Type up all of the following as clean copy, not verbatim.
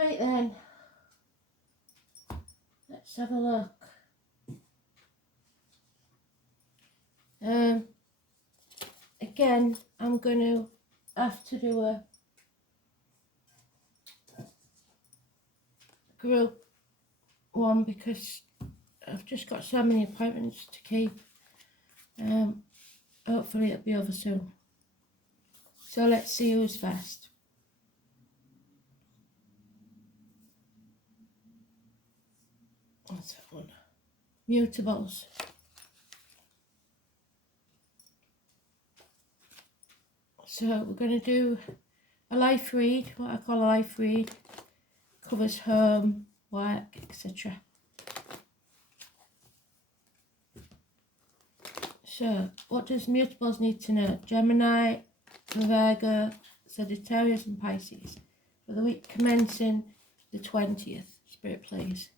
Right then, let's have a look. Again, I'm going to have to do a group one because I've just got so many appointments to keep. Hopefully it'll be over soon. So let's see who's first. What's that one? Mutables. So we're going to do a life read, what I call a life read. Covers home, work, etc. So what does Mutables need to know? Gemini, Virgo, Sagittarius and Pisces. For the week commencing the 20th. Spirit, please.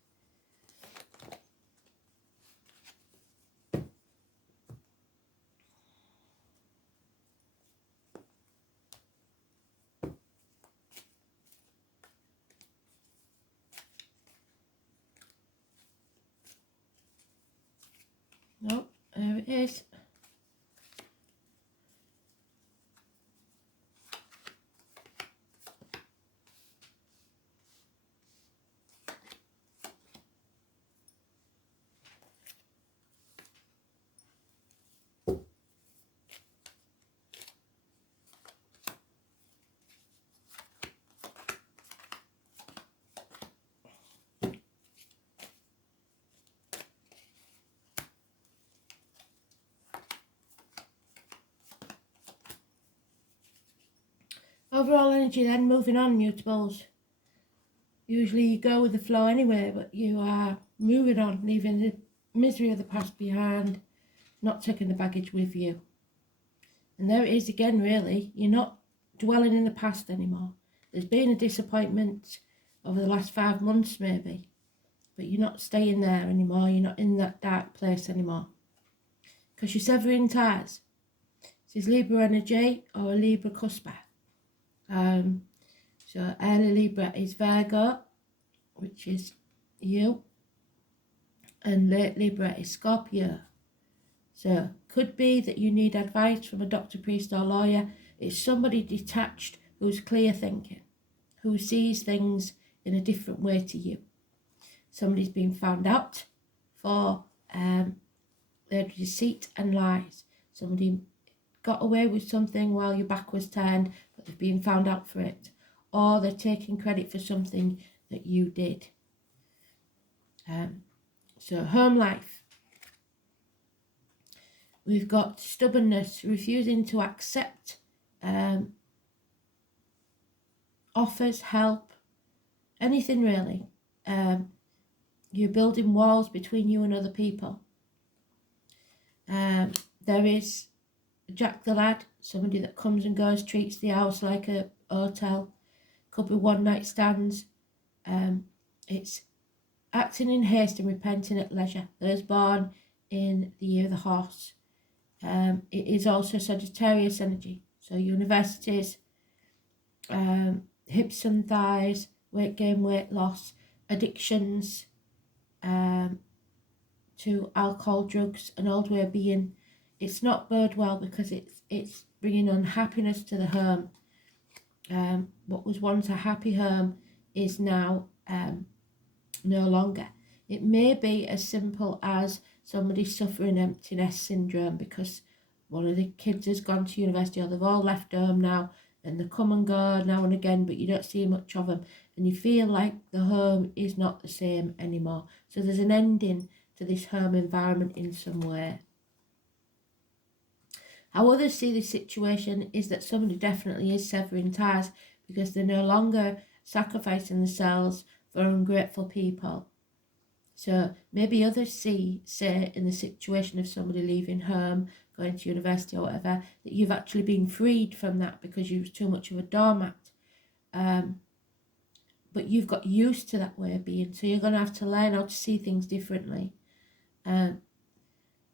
Nope, there it is. Overall energy then, moving on, Mutables. Usually you go with the flow anyway, but you are moving on, leaving the misery of the past behind, not taking the baggage with you. And there it is again, really. You're not dwelling in the past anymore. There's been a disappointment over the last 5 months maybe, but you're not staying there anymore. You're not in that dark place anymore. Because you're severing ties. This is Libra energy or a Libra cusper. So early Libra is Virgo, which is you, and late Libra is Scorpio. So could be that you need advice from a doctor, priest or lawyer. It's somebody detached who's clear thinking, who sees things in a different way to you. Somebody's been found out for their deceit and lies. Somebody got away with something while your back was turned, but they've been found out for it. Or they're taking credit for something that you did. So home life. We've got stubbornness, refusing to accept offers, help, anything really. You're building walls between you and other people. There is Jack the Lad, somebody that comes and goes, treats the house like a hotel. Could be one night stands. It's acting in haste and repenting at leisure. Those born in the year of the horse. It is also Sagittarius energy. So universities, hips and thighs, weight gain, weight loss, addictions to alcohol, drugs, an old way of being. It's not bode well because it's bringing unhappiness to the home. What was once a happy home is now no longer. It may be as simple as somebody suffering empty nest syndrome because one of the kids has gone to university or they've all left home now and they come and go now and again, but you don't see much of them and you feel like the home is not the same anymore. So there's an ending to this home environment in some way. How others see this situation is that somebody definitely is severing ties because they're no longer sacrificing themselves for ungrateful people. So maybe others say in the situation of somebody leaving home, going to university or whatever, that you've actually been freed from that because you were too much of a doormat. But you've got used to that way of being, so you're going to have to learn how to see things differently.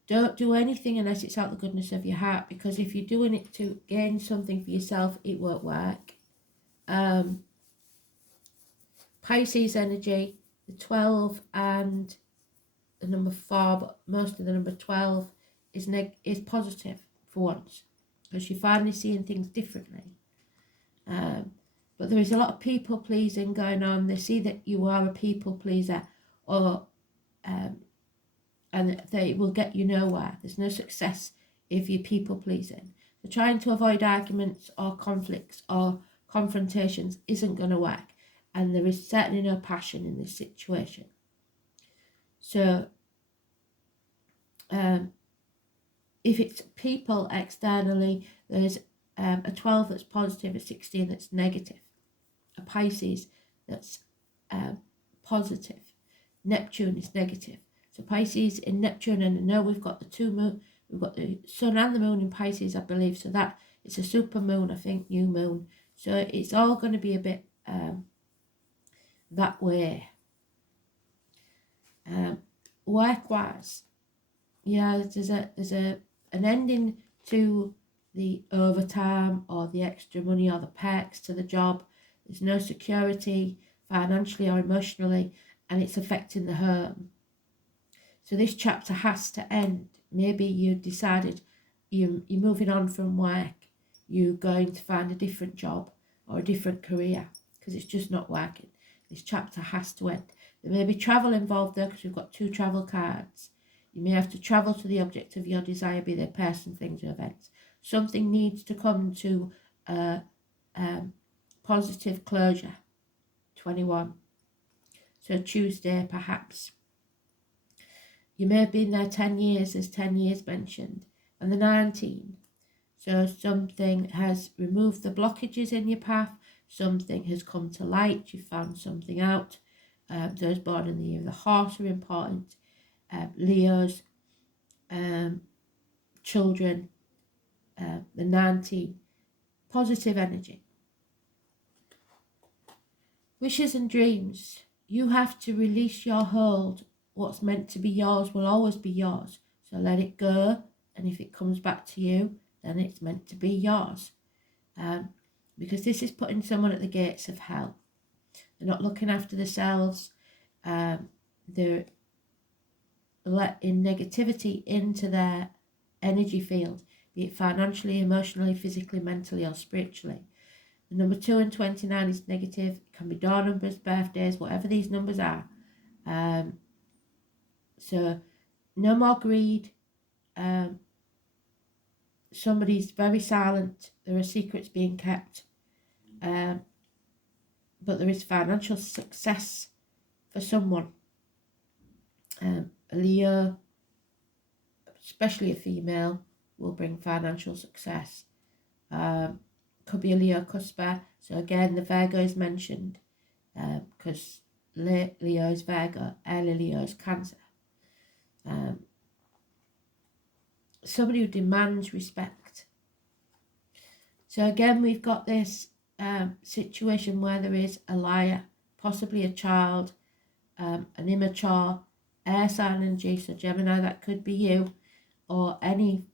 Don't do anything unless it's out of the goodness of your heart, because if you're doing it to gain something for yourself, it won't work. Pisces energy, the 12 and the number 4, but most of the number 12 is positive for once, because you're finally seeing things differently. But there is a lot of people pleasing going on. They see that you are a people pleaser, or and they will get you nowhere. There's no success if you're people pleasing. So trying to avoid arguments or conflicts or confrontations isn't going to work, and there is certainly no passion in this situation. So if it's people externally, there's a 12 that's positive, a 16 that's negative, a Pisces that's positive, Neptune is negative. So Pisces in Neptune, and I know we've got the two moon, we've got the sun and the moon in Pisces, I believe, so that it's a super moon, I think, new moon. So it's all going to be a bit that way. Work-wise, yeah, there's an ending to the overtime or the extra money or the perks to the job. There's no security financially or emotionally, and it's affecting the home. So this chapter has to end. Maybe you decided you're moving on from work, you're going to find a different job or a different career because it's just not working. This chapter has to end. There may be travel involved there because we've got 2 travel cards. You may have to travel to the object of your desire, be they person, things, or events. Something needs to come to positive closure. 21. So Tuesday, perhaps. You may have been there 10 years, there's 10 years mentioned. And the 19. So something has removed the blockages in your path. Something has come to light. You found something out. Those born in the year of the horse are important. Leos, children, the 19. Positive energy. Wishes and dreams. You have to release your hold. What's meant to be yours will always be yours. So let it go. And if it comes back to you, then it's meant to be yours. Because this is putting someone at the gates of hell. They're not looking after themselves. They're letting negativity into their energy field, be it financially, emotionally, physically, mentally, or spiritually. The number 2 and 29 is negative. It can be door numbers, birthdays, whatever these numbers are. So no more greed. Somebody's very silent. There are secrets being kept. But there is financial success for someone. A Leo, especially a female, will bring financial success. Could be a Leo cusper. So again, the Virgo is mentioned because Leo is Virgo, early Leo is Cancer. Somebody who demands respect. So again, we've got this situation where there is a liar, possibly a child, an immature air sign energy, so Gemini, that could be you, or any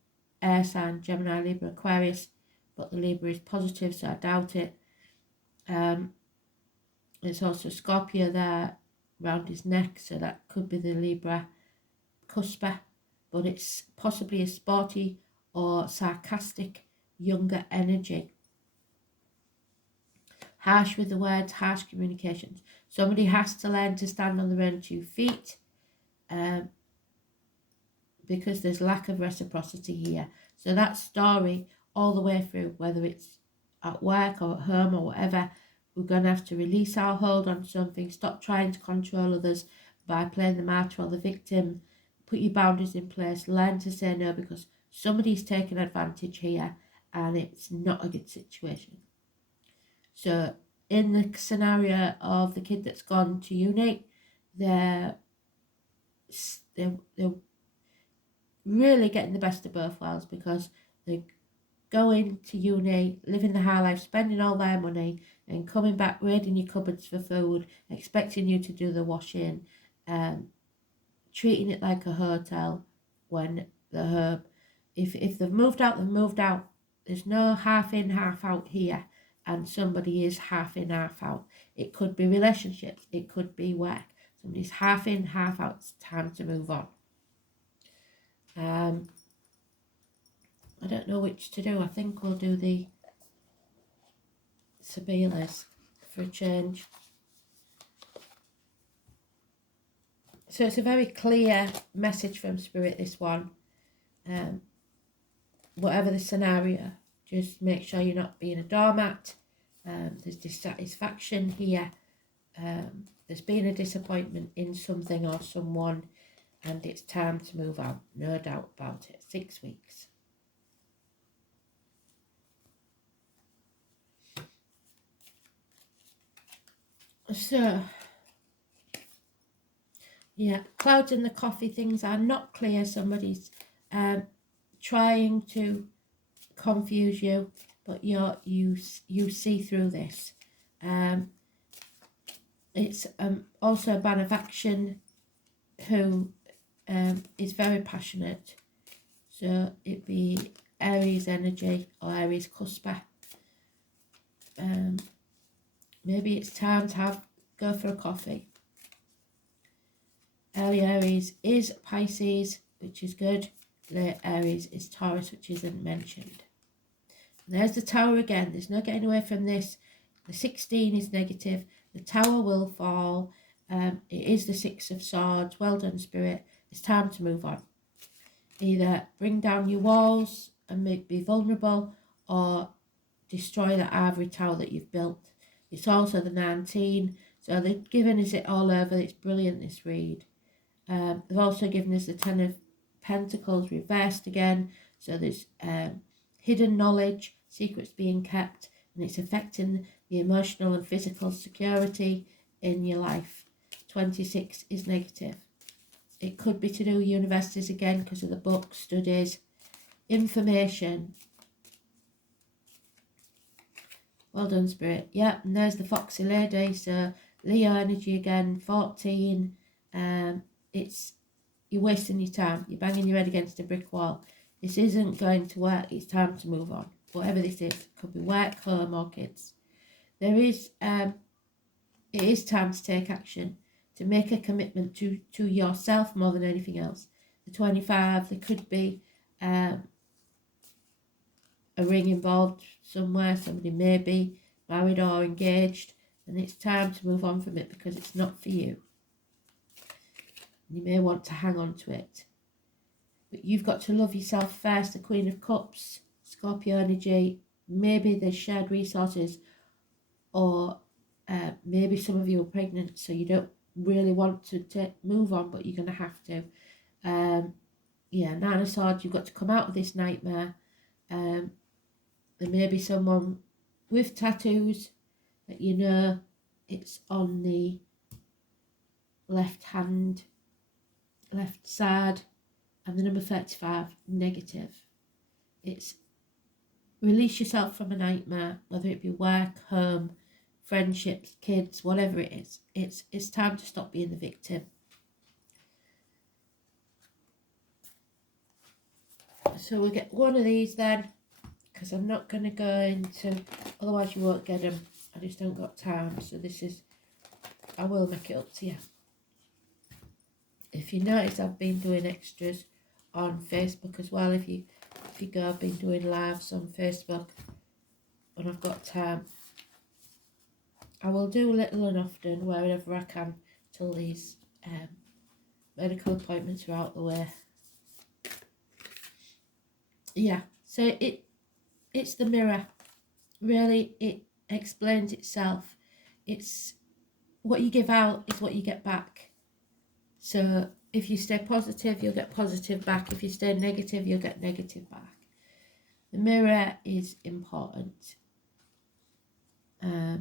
air sign, Gemini, Libra, Aquarius, but the Libra is positive, so I doubt it. There's also Scorpio there around his neck, so that could be the Libra cusper, but it's possibly a sporty or sarcastic younger energy. Harsh with the words, harsh communications. Somebody has to learn to stand on their own 2 feet because there's lack of reciprocity here. So that story all the way through, whether it's at work or at home or whatever, we're going to have to release our hold on something, stop trying to control others by playing the martyr or the victim, put your boundaries in place, learn to say no, because somebody's taking advantage here and it's not a good situation. So in the scenario of the kid that's gone to uni, they're really getting the best of both worlds, because they're going to uni, living the high life, spending all their money, and coming back raiding your cupboards for food, expecting you to do the washing, treating it like a hotel when they're home. If they've moved out, they've moved out. There's no half in, half out here. and somebody is half in, half out. It could be relationships, it could be work. Somebody's half in, half out. It's time to move on. I don't know which to do. I think we'll do the Sabilas for a change. So it's a very clear message from Spirit, this one. Whatever the scenario, just make sure you're not being a doormat. There's dissatisfaction here. There's been a disappointment in something or someone, and it's time to move on. No doubt about it. 6 weeks. So, yeah, clouds in the coffee, things are not clear. Somebody's trying to confuse you, but you see through this. It's also a man of action who is very passionate. So it'd be Aries energy or Aries cusper. Maybe it's time to go for a coffee. Early Aries is Pisces, which is good. Late Aries is Taurus, which isn't mentioned. And there's the Tower again. There's no getting away from this. The 16 is negative. The Tower will fall. It is the 6 of Swords. Well done, Spirit. It's time to move on. Either bring down your walls and be vulnerable, or destroy that ivory tower that you've built. It's also the 19. So they've given us it all over. It's brilliant, this read. They've also given us the 10 of Pentacles reversed again. So there's hidden knowledge, secrets being kept, and it's affecting the emotional and physical security in your life. 26 is negative. It could be to do with universities again because of the book, studies, information. Well done, Spirit. Yeah, and there's the Foxy Lady. So Leo energy again, 14. You're wasting your time. You're banging your head against a brick wall. This isn't going to work. It's time to move on. Whatever this is, it could be work, home, or kids. It is time to take action, to make a commitment to yourself more than anything else. The 25, there could be a ring involved somewhere. Somebody may be married or engaged, and it's time to move on from it because it's not for you. You may want to hang on to it, but you've got to love yourself first. The Queen of Cups, Scorpio energy. Maybe there's shared resources, or maybe some of you are pregnant, so you don't really want to move on, but you're going to have to. Yeah, 9 of Swords, you've got to come out of this nightmare. There may be someone with tattoos that you know it's on the left side, and the number 35, negative. It's release yourself from a nightmare, whether it be work, home, friendships, kids, whatever it is. It's time to stop being the victim. So we'll get one of these then, because I'm not going to go into, otherwise you won't get them. I just don't got time. So this is, I will make it up to you. If you notice, I've been doing extras on Facebook as well. If you go, I've been doing lives on Facebook when I've got time. I will do little and often wherever I can till these medical appointments are out the way. Yeah, so it's the mirror. Really, it explains itself. It's what you give out is what you get back. So if you stay positive, you'll get positive back. If you stay negative, you'll get negative back. The mirror is important. There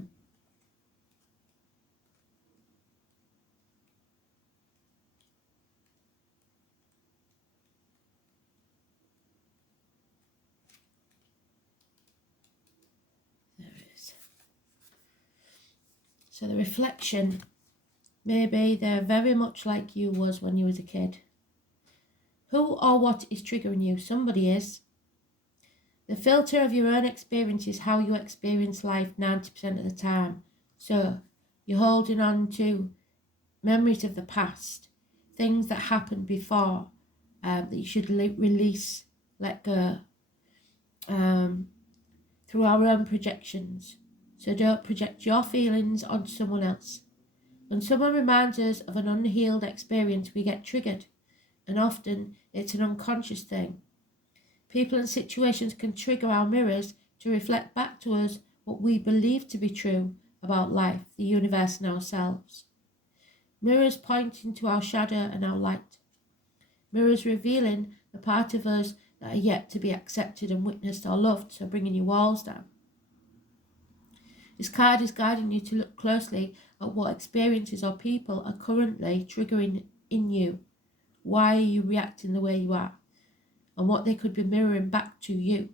it is. So the reflection, maybe they're very much like you was when you was a kid. Who or what is triggering you? Somebody is. The filter of your own experience is how you experience life 90% of the time. So you're holding on to memories of the past, things that happened before, that you should release, let go, through our own projections. So don't project your feelings on someone else. When someone reminds us of an unhealed experience, we get triggered, and often it's an unconscious thing. People and situations can trigger our mirrors to reflect back to us what we believe to be true about life, the universe, and ourselves. Mirrors pointing to our shadow and our light. Mirrors revealing the part of us that are yet to be accepted and witnessed or loved, so bringing your walls down. This card is guiding you to look closely at what experiences or people are currently triggering in you. Why are you reacting the way you are? And what they could be mirroring back to you.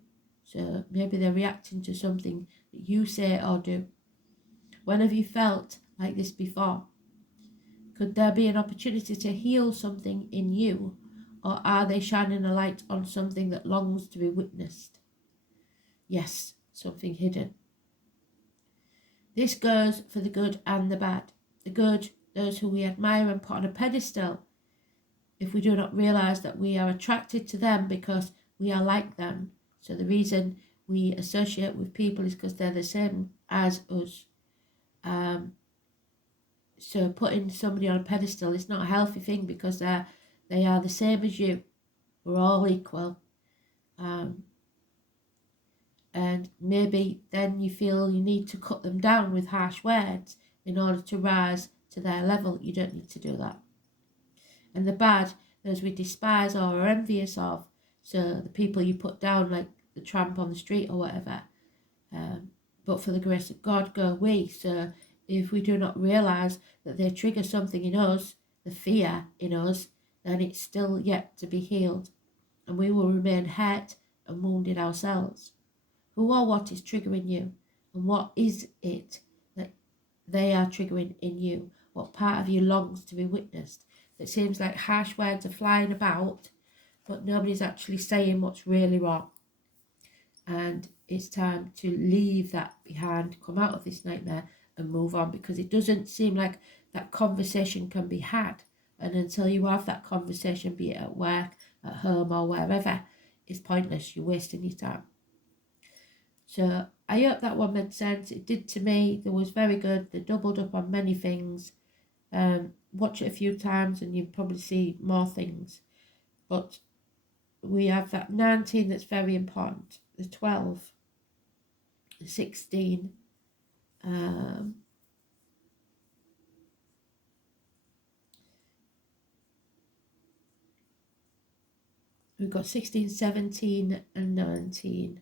So maybe they're reacting to something that you say or do. When have you felt like this before? Could there be an opportunity to heal something in you, or are they shining a light on something that longs to be witnessed? Yes, something hidden. This goes for the good and the bad. The good, those who we admire and put on a pedestal, if we do not realise that we are attracted to them because we are like them. So the reason we associate with people is because they're the same as us. So putting somebody on a pedestal is not a healthy thing, because they are the same as you. We're all equal. And maybe then you feel you need to cut them down with harsh words in order to rise to their level. You don't need to do that. And the bad, those we despise or are envious of, so the people you put down, like the tramp on the street or whatever, but for the grace of God go we. So if we do not realise that they trigger something in us, the fear in us, then it's still yet to be healed, and we will remain hurt and wounded ourselves. Who or what is triggering you, and what is it that they are triggering in you? What part of you longs to be witnessed? It seems like harsh words are flying about, but nobody's actually saying what's really wrong. And it's time to leave that behind, come out of this nightmare and move on, because it doesn't seem like that conversation can be had. And until you have that conversation, be it at work, at home, or wherever, it's pointless. You're wasting your time. So I hope that one made sense. It did to me. It was very good. They doubled up on many things. Watch it a few times and you'll probably see more things. But we have that 19 that's very important. The 12, the 16. We've got 16, 17 and 19.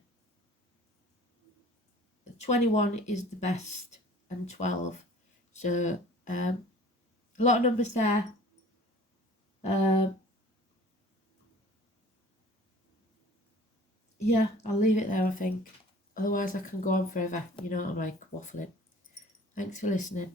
21 is the best, and 12. So a lot of numbers there. Yeah, I'll leave it there, I think. Otherwise I can go on forever. You know what I'm like, waffling. Thanks for listening.